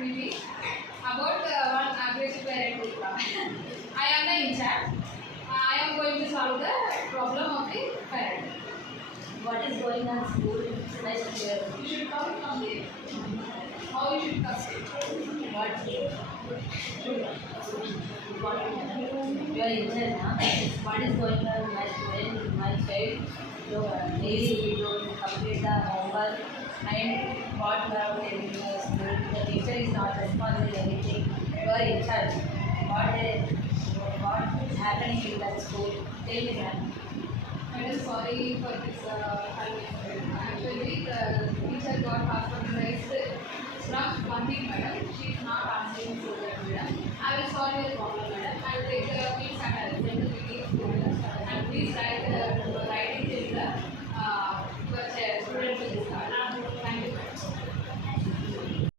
activity about one aggressive parent. I am the in charge. I am going to solve the problem of the parent. What is going on in school? Let's hear. You should come from there. How you should come? What? You are in charge, huh? What is going on in my student, my child? Daily you don't complete the homework and what you have to in the school. The teacher is not responsible for anything. You are in charge. What is happening in that school? Tell me that. I am sorry for this harassment. Actually, the teacher got hospitalized from one week, madam. She is not answering to that, madam. I will solve your problem, madam. I will take the weeks and I will send the videos, madam. And please write